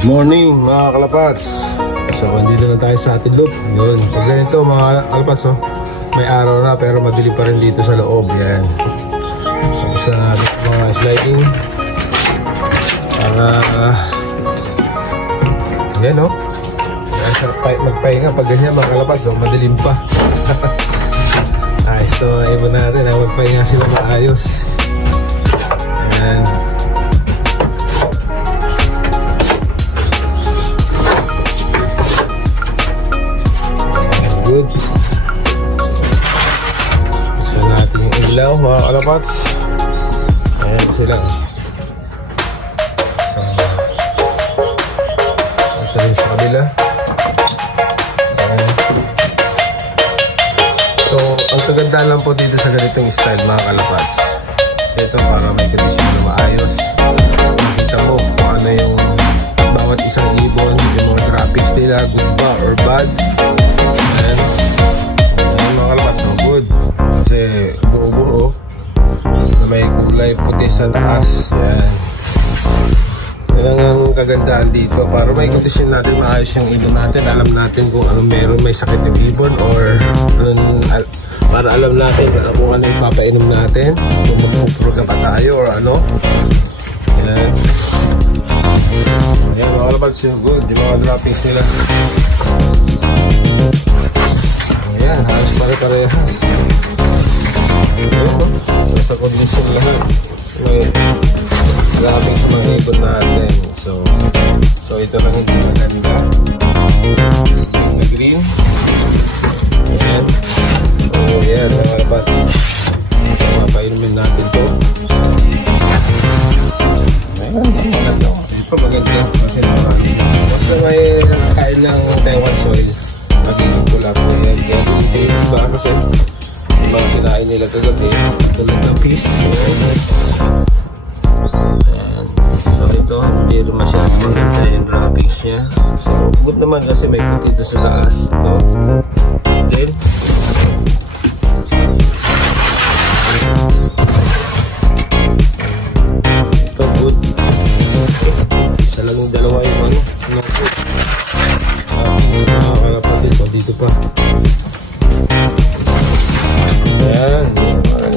Good morning mga kalapats. So andito na tayo sa ating loop. Yun, pag ganito mga kalapats, oh, may araw na pero madilim pa rin dito sa loob. Yan. Buksan natin mga sliding para yan, oh. Magpahinga pag ganyan mga kalapats, oh, madilim pa. Ay, so iba natin, magpahinga sila maayos. Ayan. Good. Gusto natin yung ilaw mga kalapats. Ayan sila. So, ito rin sa kabila. Ayan. So, ang kagandahan lang po dito sa ganitong style mga kalapats, ito para may condition na maayos. Makita mo kung ano yung bawat isang ibon, yung mga graphics nila, good ba or bad. Ayan mga kalapats, so good kasi buo-buo na may kulay puti sa taas. Yan ang kagandahan dito para may condition natin maayos yung ibon natin. Alam natin kung ano meron, may sakit yung ibon or para alam natin kung ano yung papainom natin, kung magpupurga pa tayo or ano. Yan mga kalapats, so good yung mga droppings nila. Ayan, halos pare-parehas. Nasa condition lahat. May dropping sa mga ibon natin. So ito lang hindi maganda. Na green. Ayan. So yan mga kalapats, mapainumin natin to. Ayan, maganda. Ito maganda kasi naman basta may kain ng Taiwan soil, magiging pula po yan. Yan hindi iba kasi yung mga kinain nila kagabi tulad ng fish. Ayan. So ito hindi rin masyadong maganda yung droppings nya. So good naman kasi may puti dito sa taas. Ito then ito good. Isa lang yung dalawa yung ano mga kalapatid. So dito pa. Ayan,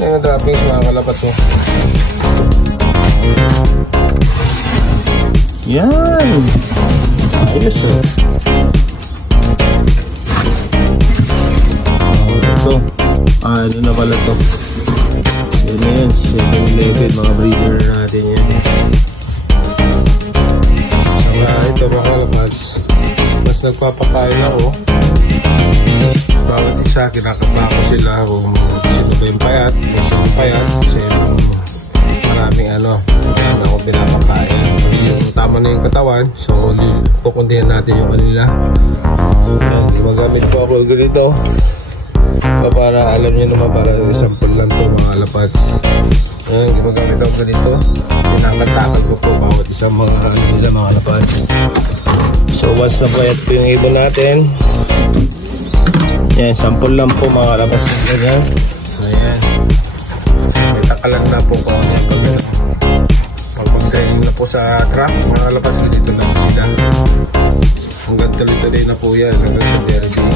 yung droppings mga kalapatid. Yan, ayos oh. Ito, ano na pala to. Yan na yan, 7-11 mga breeder natin yan. Saka ito mga kalapats, mas nagpapakain ako. Bawat isa, kinakapa ko sila kung sino ba yung payat, kung sino payat, kasi maraming ano ako pinapakain. Yung tama na yung katawan, so pukuntihan natin yung kanila. Gumagamit po ako ganito para alam nyo naman, para sample lang to mga kalapats. Gumagamit ako ganito, pinakatakal ko po bawat isang mga ano nila mga kalapats. So once na payat po yung ibon natin, yan, sample lang po mga kalapats. Ayan, may takalan na po kung ano yung pag mag-training na po sa track mga kalapats, dito na po sila hanggang tuloy-tuloy na po yan hanggang sa derby.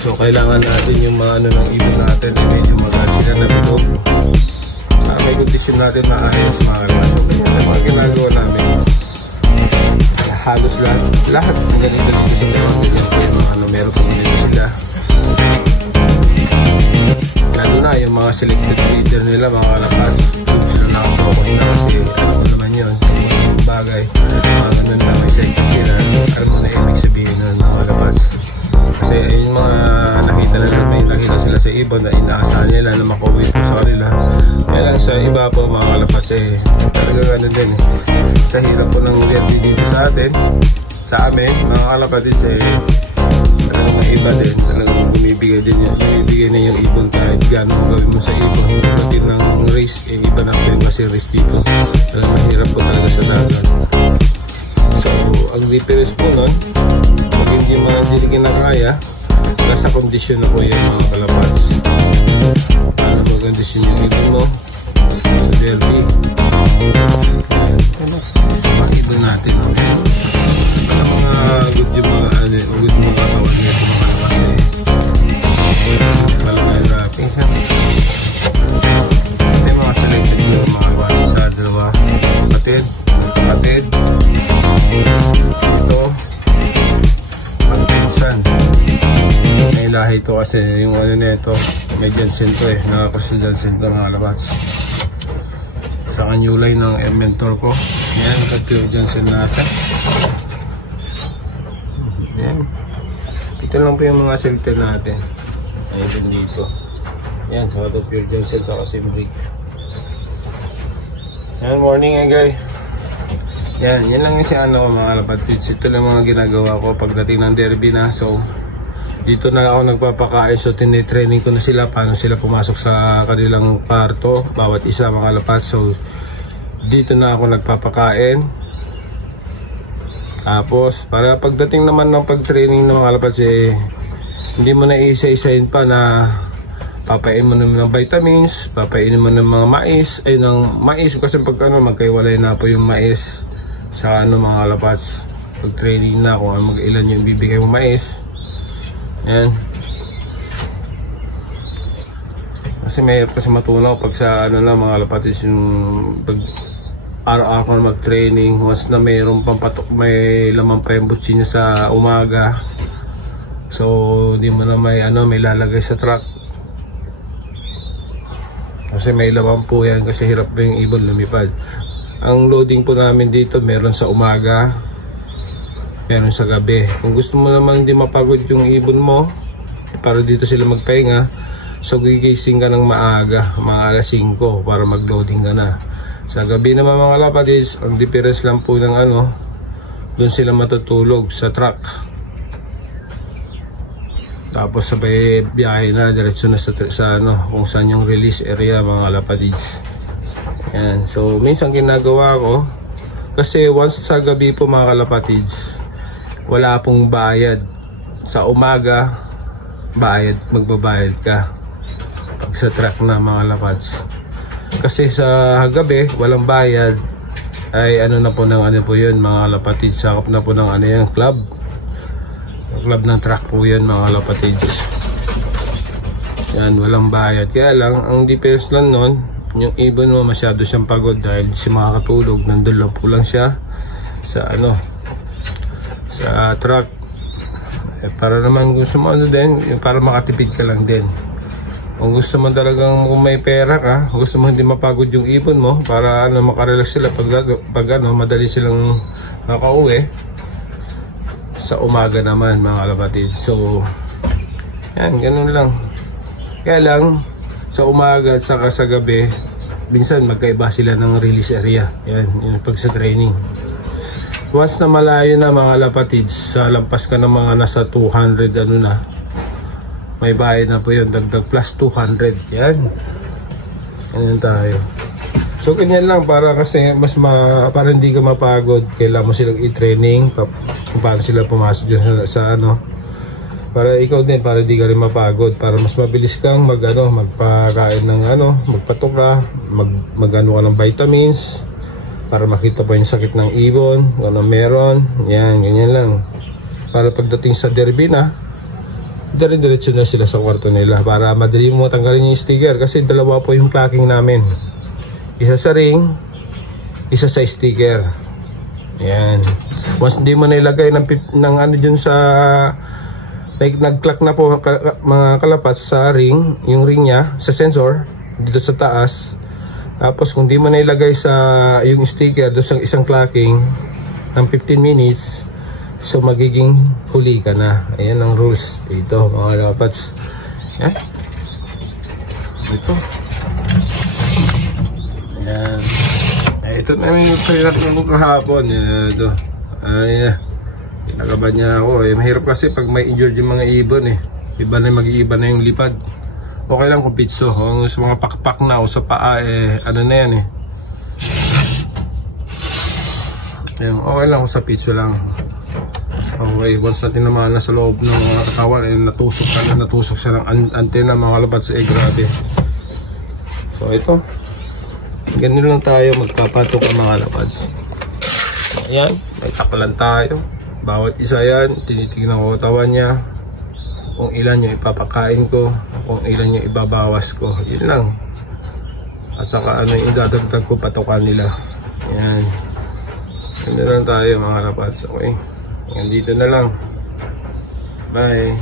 So kailangan natin yung mga ano ng ibon natin, medyo mag-add sila na bilog para may condition natin maayos mga kalapats. So ganyan na mga ginagawa namin, halos lahat ganito dito sa mga ganyan po yung mga ano meron po dito sila, lalo na yung mga selected breeder nila mga kalapats. Sila nakapokus na kasi ano naman yun, yung bagay mga ganun na may second sila, alam mo na ibig sabihin na mga kalapats. Kasi yung mga nakita na may nakita sila sa ibon na inaasahan nila na makauwi po sa kanila. Kaya lang sa iba po mga kalapats talaga ganun din sa hirap po ng reality dito sa atin, sa amin mga kalapatid, talagang may iba din, talagang bumibigay din yan, bumibigay na yung ibon kahit gano'n mo gawin mo sa ibon. Pati ng race, iba na po kasi race dito, talagang mahirap po talaga sa dagat. So ang difference po nun, pag hindi hindi ka kaya, nasa kondisyon na po yan mga kalapats. Paano mag-kondisyon yung ibon mo sa derby. Mga ibon natin. natin. Sa mga good yung mga katawan nito mga lapas eh. Malagay wrapping siya. Ito yung mga selected yung mga lapas sa dalawa. Kapatid. Ito. Pagpinsan. May lahi ito kasi yung ano na ito. May Jansen to eh. Nakakos na Jansen to mga lapas. Sa new line ng Mentor ko. Yan. Pure Jansen natin. Yan. Ito lang po yung mga selected natin. Ayun dito. Yan. Sa ito Pure Jansen sa Simbrick. Yan. Morning guys. Yan. Yan lang yung si ano mga lapatids. Ito lang mga ginagawa ko pagdating ng derby na. So dito na ako nagpapakain. So tinitraining ko na sila paano sila pumasok sa kanilang kwarto bawat isa mga lapat. So dito na ako nagpapakain. Tapos para pagdating naman ng pag-training ng mga lapat eh, hindi mo na isa-isahin pa na papain mo naman ng vitamins, papainin mo ng mga mais, ay ng mais kasi pag ano magkaiwalay na po yung mais sa ano mga lapats. Pag-training na kung mag-ilan yung bibigay mo mais. Yan. Kasi mahirap kasi matunaw pag sa ano na mga lapatis yung pag araw-araw ko mag-training. Once na mayroon pang patok, may laman pa yung butsi niya sa umaga. So di mo na may ano may lalagay sa truck. Kasi may laman po yan kasi hirap ba yung ibon lumipad. Ang loading po namin dito meron sa umaga, meron sa gabi. Kung gusto mo naman hindi mapagod yung ibon mo para dito sila magpahinga, so gigising ka ng maaga, mga alas 5 para mag-loading ka na. Sa gabi naman mga lapatids, ang difference lang po ng ano, doon sila matutulog sa truck. Tapos sabay biyahe na diretso na sa ano, kung saan yung release area mga lapatids. Yan. So minsan ginagawa ko kasi once sa gabi po mga kalapatids, wala pong bayad. Sa umaga bayad, magbabayad ka pag sa truck na mga lapads. Kasi sa gabi walang bayad, ay ano na po ng ano po yun mga lapatids, sakop na po ng ano yung club ng truck po yun mga lapatids. Yan, walang bayad. Kaya lang ang defense lang nun, yung ibon mo masyado siyang pagod dahil si makakatulog, nandun lang po lang siya sa ano, sa truck. Para naman gusto mo ano din, para makatipid ka lang din. Kung gusto mo talagang kung may pera ka, gusto mo hindi mapagod yung ibon mo para ano makarelax sila pag ano madali silang nakauwi, sa umaga naman mga kapatid. So yan, ganun lang. Kaya lang sa umaga at saka sa gabi minsan magkaiba sila ng release area. Yan, yung pag sa training. Once na malayo na mga lapatids, sa lampas ka ng mga nasa 200 ano na, may bayad na po yun, dagdag plus 200. Yan. Yan tayo. So ganyan lang para kasi para hindi ka mapagod, kailangan mo silang i-training kung paano sila pumasok dyan sa ano, para ikaw din, para hindi ka rin mapagod, para mas mabilis kang magpakain ng ano, magpatok ka, mag-ano ka ng vitamins para makita pa yung sakit ng ibon, kung ano meron. Yan, ganyan lang. Para pagdating sa derby na, dire-diretso na sila sa kwarto nila para madali mo tanggalin yung sticker kasi dalawa po yung clacking namin. Isa sa ring, isa sa sticker. Yan. Once hindi mo nailagay ng ano dyan sa nag-clock na po mga kalapats sa ring, yung ring niya, sa sensor, dito sa taas. Tapos kung di mo nailagay sa yung sticker doon sa isang clacking ng 15 minutes, so magiging huli ka na. Ayan ang rules dito mga kalapats. Yan. Ito. Ayan. Ito na yung pinat mo kahapon. Ito. Ayan. Kinakabahan niya ako. Mahirap kasi pag may injured yung mga ibon eh. Iba na mag-iiba na yung lipad. Okay lang kung pitso. Kung sa mga pakpak na o sa paa eh, ano na yan eh. Ayan, okay lang kung sa pitso lang. Okay, once natin naman nasa loob ng mga katawan eh, natusok siya ng antena mga labats eh, grabe. So ito, ganun lang tayo magpapatok ang mga labats. Ayan, may takalan tayo. Bawat isa yan, tinitignan ko katawan niya. Kung ilan yung ipapakain ko, kung ilan yung ibabawas ko. Yun lang. At saka ano yung idadagdag ko patukan nila. Ayan. Ganda lang tayo mga rapats. Okay. Hanggang dito na lang. Bye.